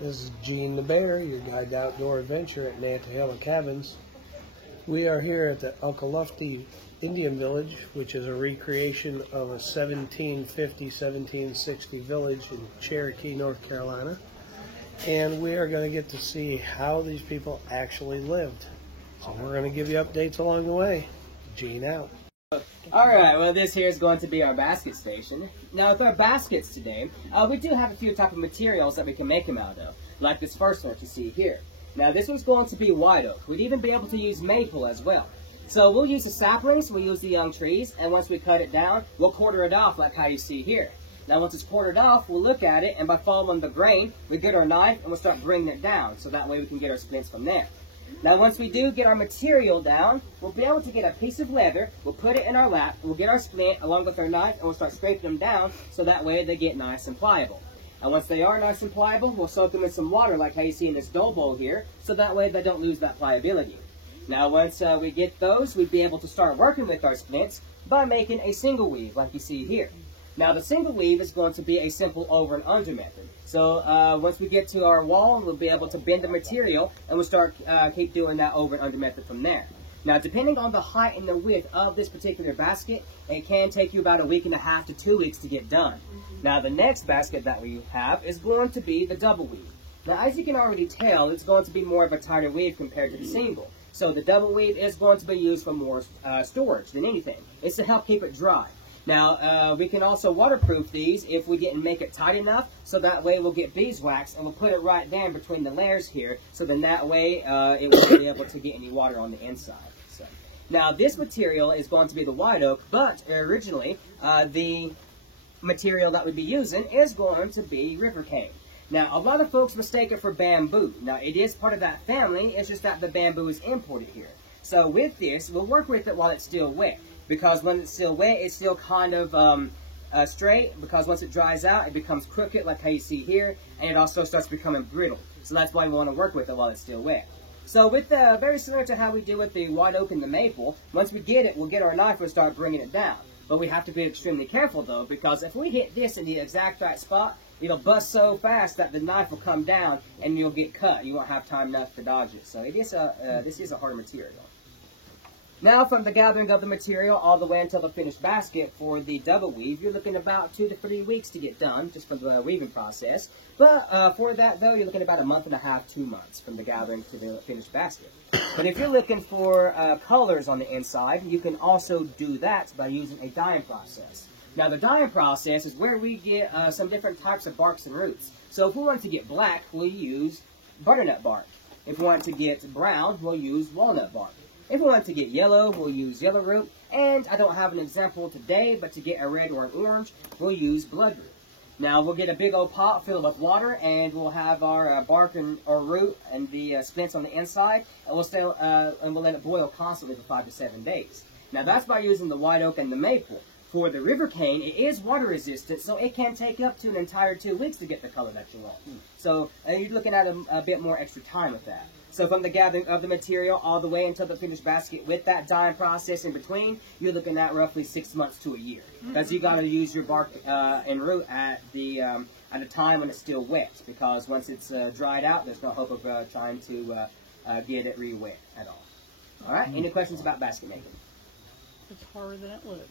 This is Gene the Bear, your guide to outdoor adventure at Nantahala Cabins. We are here at the Uncle Lufty Indian Village, which is a recreation of a 1750-1760 village in Cherokee, North Carolina. And we are going to get to see how these people actually lived. So we're going to give you updates along the way. Gene out. Alright, well this here is going to be our basket station. Now with our baskets today, we do have a few type of materials that we can make them out of. Like this first one you see here. Now this one's going to be white oak. We'd even be able to use maple as well. So we'll use the saplings, we'll use the young trees, and once we cut it down, we'll quarter it off like how you see here. Now once it's quartered off, we'll look at it, and by following the grain, we get our knife and we'll start bringing it down, so that way we can get our splints from there. Now once we do get our material down, we'll be able to get a piece of leather, we'll put it in our lap, we'll get our splint along with our knife, and we'll start scraping them down, so that way they get nice and pliable. And once they are nice and pliable, we'll soak them in some water like how you see in this dough bowl here, so that way they don't lose that pliability. Now once we get those, we'd be able to start working with our splints by making a single weave like you see here. Now the single weave is going to be a simple over and under method. So once we get to our wall, we'll be able to bend the material, and we'll start keep doing that over and under method from there. Now depending on the height and the width of this particular basket, it can take you about 1.5 weeks to 2 weeks to get done. Now the next basket that we have is going to be the double weave. Now as you can already tell, it's going to be more of a tighter weave compared to the single. So the double weave is going to be used for more storage than anything. It's to help keep it dry. Now, we can also waterproof these if we didn't make it tight enough, so that way we'll get beeswax and we'll put it right down between the layers here, so then that way it won't be able to get any water on the inside. So, now, this material is going to be the white oak, but originally the material that we'd be using is going to be river cane. Now, a lot of folks mistake it for bamboo. Now, it is part of that family, it's just that the bamboo is imported here. So with this, we'll work with it while it's still wet. Because when it's still wet, it's still kind of straight, because once it dries out, it becomes crooked like how you see here, and it also starts becoming brittle. So that's why we want to work with it while it's still wet. So with very similar to how we do with the white oak and the maple, once we get it, we'll get our knife and start bringing it down. But we have to be extremely careful though, because if we hit this in the exact right spot, it'll bust so fast that the knife will come down and you'll get cut. You won't have time enough to dodge it. So it is this is a harder material. Now, from the gathering of the material all the way until the finished basket for the double weave, you're looking about 2 to 3 weeks to get done, just for the weaving process. But for that, though, you're looking about 1.5 to 2 months from the gathering to the finished basket. But if you're looking for colors on the inside, you can also do that by using a dyeing process. Now, the dyeing process is where we get some different types of barks and roots. So if we want to get black, we'll use butternut bark. If we want to get brown, we'll use walnut bark. If we want to get yellow, we'll use yellow root. And I don't have an example today, but to get a red or an orange, we'll use bloodroot. Now, we'll get a big old pot filled with water, and we'll have our bark or root and the splints on the inside, and we'll let it boil constantly for 5 to 7 days. Now, that's by using the white oak and the maple. For the river cane, it is water resistant, so it can take up to an entire 2 weeks to get the color that you want. So you're looking at a bit more extra time with that. So from the gathering of the material all the way until the finished basket with that dyeing process in between, you're looking at roughly 6 months to a year. Because you got to use your bark and root at a time when it's still wet. Because once it's dried out, there's no hope of trying to get it re-wet at all. All right. Any questions about basket making? It's harder than it looks.